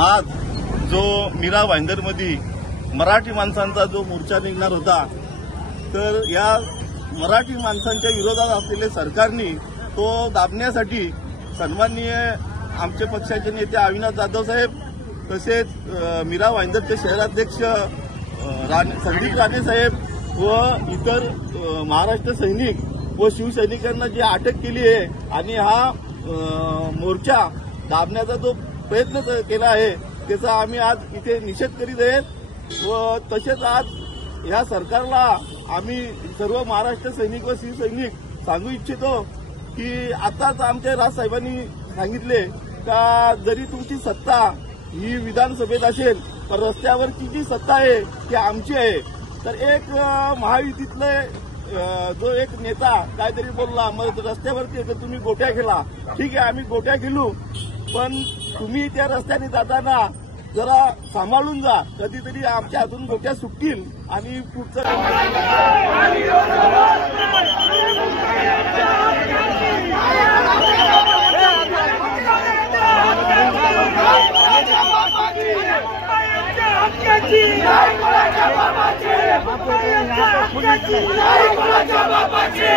आज जो मीरा भाईंदरमध्ये मराठी माणसांचा जो मोर्चा निघणार होता, तर या मराठी माणसांच्या विरोधात असलेले सरकारने तो दाबण्यासाठी सन्माननीय आमचे पक्षाचे नेते अविनाश जाधव साहेब, तसेच मीरा भाईंदरचे शहराध्यक्ष संदीप राणे साहेब व इतर महाराष्ट्र सैनिक व शिवसैनिकांना जी अटक केली आहे आणि हा मोर्चा दाबण्याचा जो प्रयत्न केला आहे त्याचा आम्ही आज इथे निषेध करीत आहेत। व तसेच आज या सरकारला आम्ही सर्व महाराष्ट्र सैनिक व शिवसैनिक सांगू इच्छितो की आताच आमच्या राजसाहेबांनी सांगितले का जरी तुमची सत्ता ही विधानसभेत असेल तर रस्त्यावरची जी सत्ता आहे ती आमची आहे। तर एक महायुतीतले जो एक नेता काहीतरी बोलला, मग रस्त्यावरती तर तुम्ही गोट्या खेळा, ठीक आहे आम्ही गोट्या खेळू, पण तुम्ही त्या रस्त्याने जाताना जरा सांभाळून जा, कधीतरी आमच्या हातून गोट्या सुटतील आणि पुढचं बापाचे